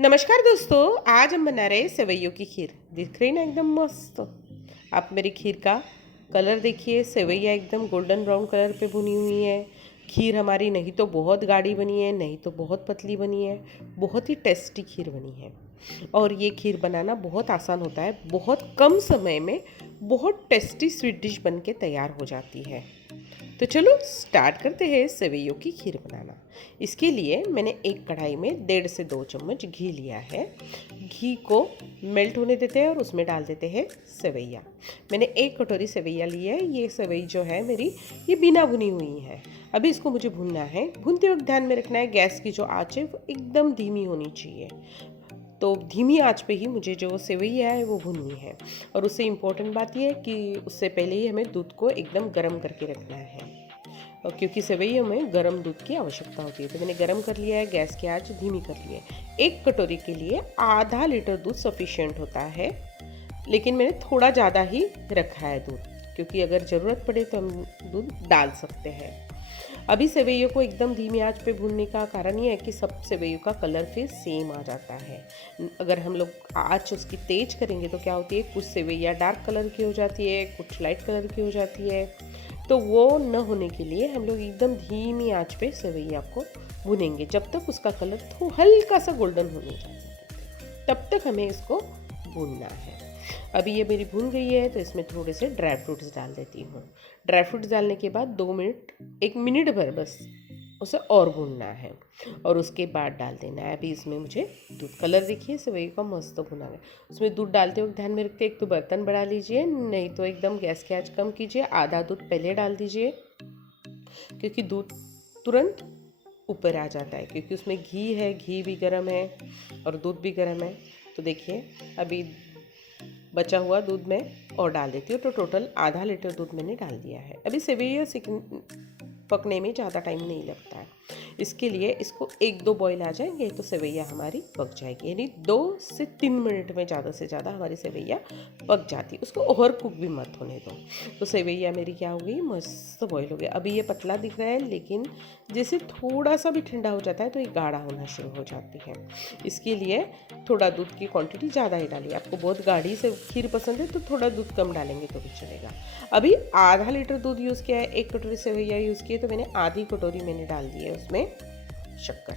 नमस्कार दोस्तों। आज हम बना रहे हैं सेवइयों की खीर। दिख रही ना एकदम मस्त। आप मेरी खीर का कलर देखिए, सेवइयाँ एकदम गोल्डन ब्राउन कलर पे भुनी हुई है। खीर हमारी नहीं तो बहुत गाढ़ी बनी है, नहीं तो बहुत पतली बनी है, बहुत ही टेस्टी खीर बनी है। और ये खीर बनाना बहुत आसान होता है, बहुत कम समय में बहुत टेस्टी स्वीट डिश बन के तैयार हो जाती है। तो चलो स्टार्ट करते हैं सेवइयों की खीर बनाना। इसके लिए मैंने एक कढ़ाई में 1.5 से 2 चम्मच घी लिया है। घी को मेल्ट होने देते हैं और उसमें डाल देते हैं सेवइयाँ। मैंने 1 कटोरी सेवइयाँ ली है। ये सेवई जो है मेरी, ये बिना भुनी हुई है। अभी इसको मुझे भूनना है। भूनते वक्त ध्यान में रखना है गैस की जो आँच है वो एकदम धीमी होनी चाहिए। तो धीमी आंच पे ही मुझे जो सेवइयाँ है वो भूननी है। और उससे इम्पोर्टेंट बात यह है कि उससे पहले ही हमें दूध को एकदम गर्म करके रखना है, और क्योंकि सेवइयों में गर्म दूध की आवश्यकता होती है। तो मैंने गर्म कर लिया है, गैस की आंच धीमी कर ली है। 1 कटोरी के लिए आधा लीटर दूध सफिशिएंट होता है, लेकिन मैंने थोड़ा ज़्यादा ही रखा है दूध, क्योंकि अगर ज़रूरत पड़े तो हम दूध डाल सकते हैं। अभी सेवइयों को एकदम धीमी आंच पे भूनने का कारण ये है कि सब सेवइयों का कलर फिर सेम आ जाता है। अगर हम लोग आंच उसकी तेज करेंगे तो क्या होती है, कुछ सेवइयाँ डार्क कलर की हो जाती है, कुछ लाइट कलर की हो जाती है। तो वो न होने के लिए हम लोग एकदम धीमी आंच पे सेवइयाँ को भूनेंगे जब तक उसका कलर हल्का सा गोल्डन होने जाए, तब तक हमें इसको भूनना है। अभी ये मेरी भून गई है तो इसमें थोड़े से ड्राई फ्रूट्स डाल देती हूँ। ड्राई फ्रूट्स डालने के बाद 2 मिनट, 1 मिनट भर बस उसे और भूनना है, और उसके बाद डाल देना है। अभी इसमें मुझे दूध, कलर देखिए सेवई का मस्त भुना है। उसमें दूध डालते वक्त ध्यान में रखते एक तो बर्तन बढ़ा लीजिए, नहीं तो एकदम गैस की आंच कम कीजिए। आधा दूध पहले डाल दीजिए, क्योंकि दूध तुरंत ऊपर आ जाता है, क्योंकि उसमें घी है, घी भी गर्म है और दूध भी गर्म है। तो देखिए अभी बचा हुआ दूध मैं और डाल देती हूँ, तो टोटल आधा लीटर दूध मैंने डाल दिया है। अभी सेवइयाँ पकने में ज़्यादा टाइम नहीं लगता है। इसके लिए इसको 1-2 बॉईल आ जाएंगे तो सेवइयाँ हमारी पक जाएगी, यानी 2 से 3 मिनट में ज़्यादा से ज़्यादा हमारी सेवइयाँ पक जाती है। उसको ओवर कुक भी मत होने दो। तो सेवइयाँ मेरी क्या हो गई, मस्त बॉईल हो गया। अभी ये पतला दिख रहा है, लेकिन जैसे थोड़ा सा भी ठंडा हो जाता है तो ये गाढ़ा होना शुरू हो जाती है। इसके लिए थोड़ा दूध की क्वांटिटी ज़्यादा ही डालिए। आपको बहुत गाढ़ी से खीर पसंद है तो थोड़ा दूध कम डालेंगे तो भी चलेगा। अभी आधा लीटर दूध यूज़ किया है, 1 कटोरी सेवइयाँ यूज़ की है, तो मैंने आधी कटोरी मैंने डाल दी है उसमें शक्कर।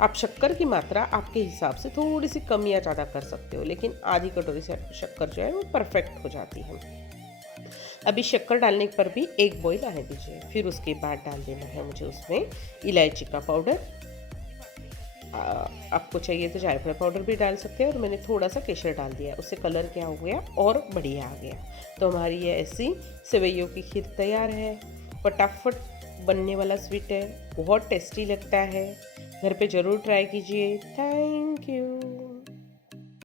आप शक्कर की मात्रा आपके हिसाब से थोड़ी सी कम या ज़्यादा कर सकते हो, लेकिन आधी कटोरी से शक्कर जो है वो परफेक्ट हो जाती है। अभी शक्कर डालने पर भी 1 बॉईल आने दीजिए। फिर उसके बाद डाल देना है मुझे उसमें इलायची का पाउडर। आपको चाहिए तो जायफल पाउडर भी डाल सकते हैं, और मैंने थोड़ा सा केसर डाल दिया, उससे कलर क्या हो गया और बढ़िया आ गया। तो हमारी ये ऐसी सेवइयों की खीर तैयार है। फटाफट बनने वाला स्वीट है, बहुत टेस्टी लगता है। घर पे ज़रूर ट्राई कीजिए। Thank you.